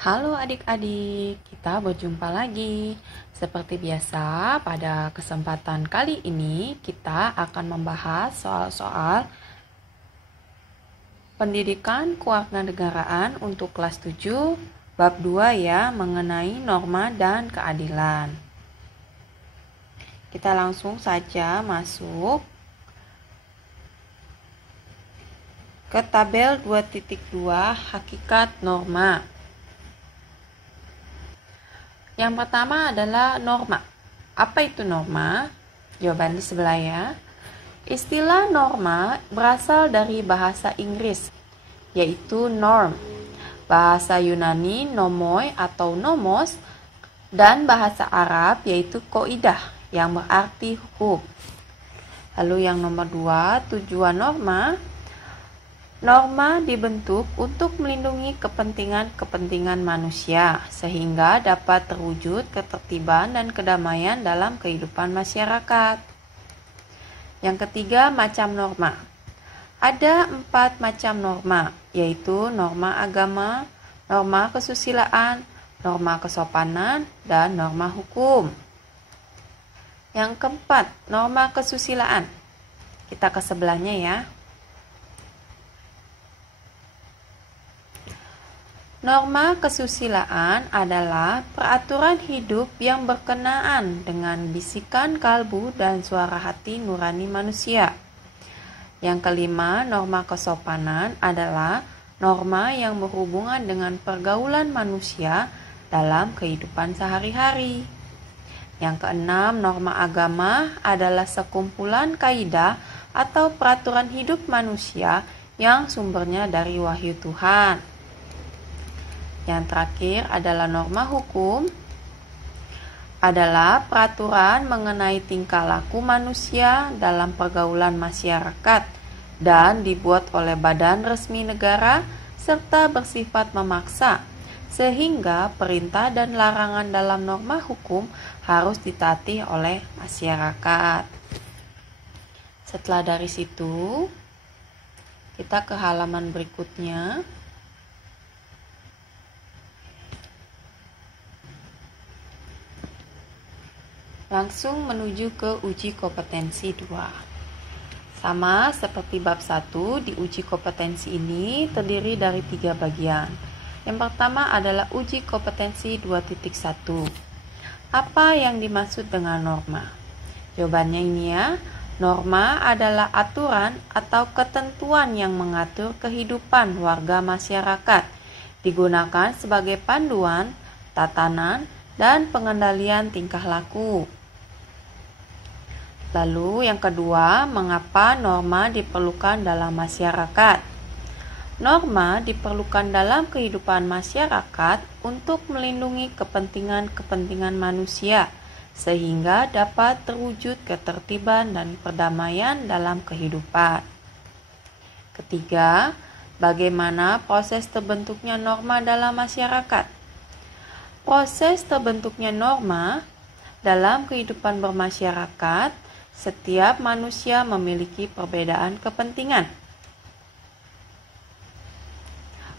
Halo adik-adik, kita berjumpa lagi. Seperti biasa, pada kesempatan kali ini kita akan membahas soal-soal pendidikan kewarganegaraan untuk kelas 7, bab 2 ya, mengenai norma dan keadilan. Kita langsung saja masuk ke tabel 2.2 hakikat norma. Yang pertama adalah norma. Apa itu norma? Jawaban di sebelah ya. Istilah norma berasal dari bahasa Inggris, yaitu norm. Bahasa Yunani nomoi atau nomos, dan bahasa Arab yaitu koidah yang berarti hukum. Lalu yang nomor 2, tujuan norma. Norma dibentuk untuk melindungi kepentingan-kepentingan manusia sehingga dapat terwujud ketertiban dan kedamaian dalam kehidupan masyarakat. Yang ketiga, macam norma. Ada 4 macam norma, yaitu norma agama, norma kesusilaan, norma kesopanan, dan norma hukum. Yang keempat, norma kesusilaan. Kita ke sebelahnya ya. Norma kesusilaan adalah peraturan hidup yang berkenaan dengan bisikan kalbu dan suara hati nurani manusia. Yang kelima, norma kesopanan adalah norma yang berhubungan dengan pergaulan manusia dalam kehidupan sehari-hari. Yang keenam, norma agama adalah sekumpulan kaidah atau peraturan hidup manusia yang sumbernya dari wahyu Tuhan. Yang terakhir adalah norma hukum, adalah peraturan mengenai tingkah laku manusia dalam pergaulan masyarakat dan dibuat oleh badan resmi negara serta bersifat memaksa, sehingga perintah dan larangan dalam norma hukum harus ditaati oleh masyarakat. Setelah dari situ, kita ke halaman berikutnya. Langsung menuju ke uji kompetensi 2. Sama seperti bab 1, di uji kompetensi ini terdiri dari 3 bagian. Yang pertama adalah uji kompetensi 2.1. Apa yang dimaksud dengan norma? Jawabannya ini ya. Norma adalah aturan atau ketentuan yang mengatur kehidupan warga masyarakat, digunakan sebagai panduan, tatanan, dan pengendalian tingkah laku. Lalu yang kedua, mengapa norma diperlukan dalam masyarakat? Norma diperlukan dalam kehidupan masyarakat untuk melindungi kepentingan-kepentingan manusia sehingga dapat terwujud ketertiban dan perdamaian dalam kehidupan. Ketiga, bagaimana proses terbentuknya norma dalam masyarakat? Proses terbentuknya norma dalam kehidupan bermasyarakat, setiap manusia memiliki perbedaan kepentingan.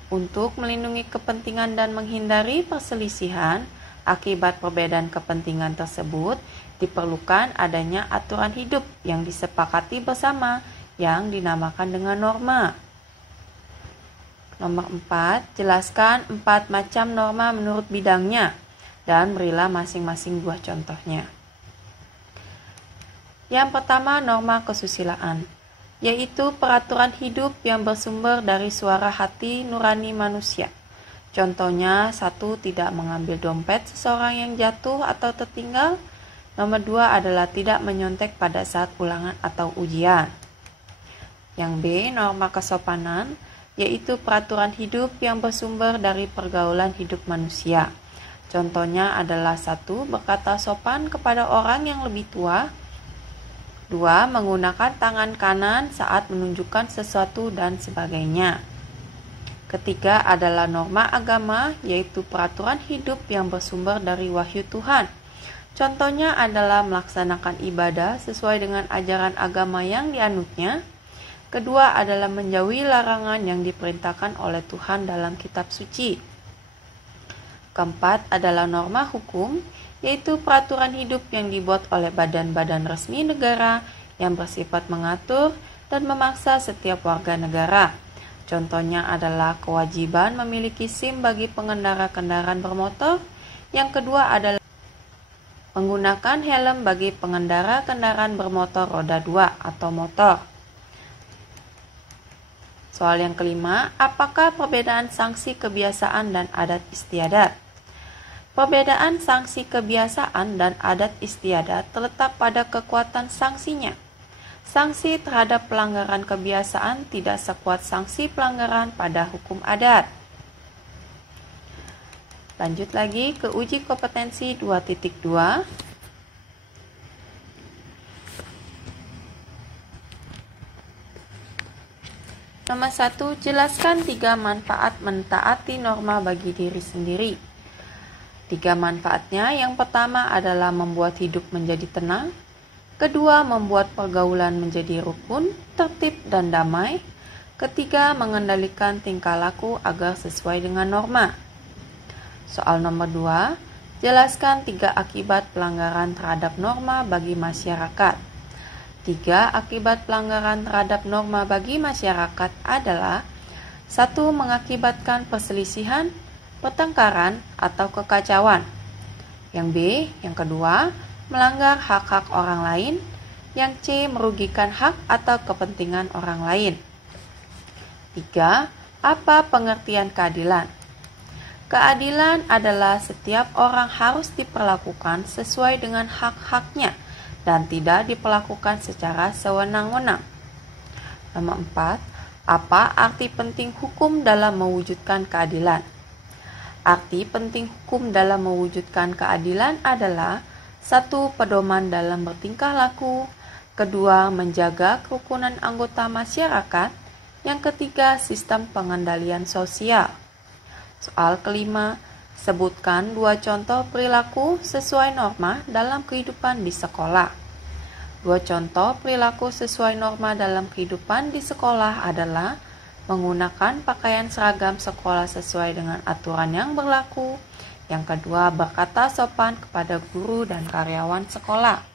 Untuk melindungi kepentingan dan menghindari perselisihan akibat perbedaan kepentingan tersebut, diperlukan adanya aturan hidup yang disepakati bersama yang dinamakan dengan norma. Nomor 4, jelaskan 4 macam norma menurut bidangnya dan berilah masing-masing buah contohnya. Yang pertama, norma kesusilaan, yaitu peraturan hidup yang bersumber dari suara hati nurani manusia. Contohnya, 1. Tidak mengambil dompet seseorang yang jatuh atau tertinggal. Nomor 2 adalah tidak menyontek pada saat ulangan atau ujian. Yang B, norma kesopanan, yaitu peraturan hidup yang bersumber dari pergaulan hidup manusia. Contohnya adalah 1. Berkata sopan kepada orang yang lebih tua. 2. Menggunakan tangan kanan saat menunjukkan sesuatu dan sebagainya. Ketiga adalah norma agama, yaitu peraturan hidup yang bersumber dari wahyu Tuhan. Contohnya adalah melaksanakan ibadah sesuai dengan ajaran agama yang dianutnya. Kedua adalah menjauhi larangan yang diperintahkan oleh Tuhan dalam kitab suci. Keempat adalah norma hukum, yaitu peraturan hidup yang dibuat oleh badan-badan resmi negara yang bersifat mengatur dan memaksa setiap warga negara. Contohnya adalah kewajiban memiliki SIM bagi pengendara kendaraan bermotor. Yang kedua adalah menggunakan helm bagi pengendara kendaraan bermotor roda 2 atau motor. Soal yang kelima, apakah perbedaan sanksi kebiasaan dan adat istiadat? Perbedaan sanksi kebiasaan dan adat istiadat terletak pada kekuatan sanksinya. Sanksi terhadap pelanggaran kebiasaan tidak sekuat sanksi pelanggaran pada hukum adat. Lanjut lagi ke uji kompetensi 2.2. Nomor 1, jelaskan 3 manfaat mentaati norma bagi diri sendiri. 3 manfaatnya, yang pertama adalah membuat hidup menjadi tenang. Kedua, membuat pergaulan menjadi rukun, tertib, dan damai. Ketiga, mengendalikan tingkah laku agar sesuai dengan norma. Soal nomor 2, jelaskan 3 akibat pelanggaran terhadap norma bagi masyarakat. 3 akibat pelanggaran terhadap norma bagi masyarakat adalah 1. Mengakibatkan perselisihan, pertengkaran, atau kekacauan. Yang B, yang kedua, melanggar hak-hak orang lain. Yang C, merugikan hak atau kepentingan orang lain. 3. Apa pengertian keadilan? Keadilan adalah setiap orang harus diperlakukan sesuai dengan hak-haknya dan tidak diperlakukan secara sewenang-wenang. Nomor 4. Apa arti penting hukum dalam mewujudkan keadilan? Arti penting hukum dalam mewujudkan keadilan adalah 1. Pedoman dalam bertingkah laku. 2. Menjaga kerukunan anggota masyarakat. Yang ketiga, sistem pengendalian sosial. Soal kelima, sebutkan 2 contoh perilaku sesuai norma dalam kehidupan di sekolah. 2 contoh perilaku sesuai norma dalam kehidupan di sekolah adalah menggunakan pakaian seragam sekolah sesuai dengan aturan yang berlaku. Yang kedua, berkata sopan kepada guru dan karyawan sekolah.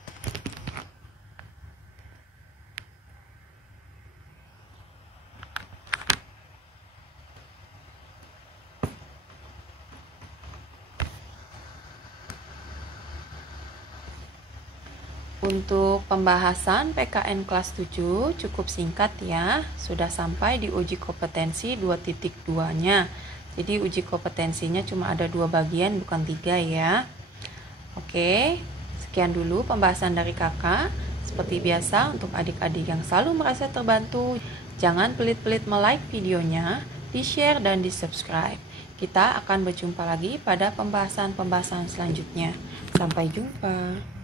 Untuk pembahasan PKN kelas 7 cukup singkat ya, sudah sampai di uji kompetensi 2.2-nya. Jadi uji kompetensinya cuma ada 2 bagian, bukan 3 ya. Oke, sekian dulu pembahasan dari kakak. Seperti biasa, untuk adik-adik yang selalu merasa terbantu, jangan pelit-pelit like videonya, di-share dan di-subscribe. Kita akan berjumpa lagi pada pembahasan-pembahasan selanjutnya. Sampai jumpa.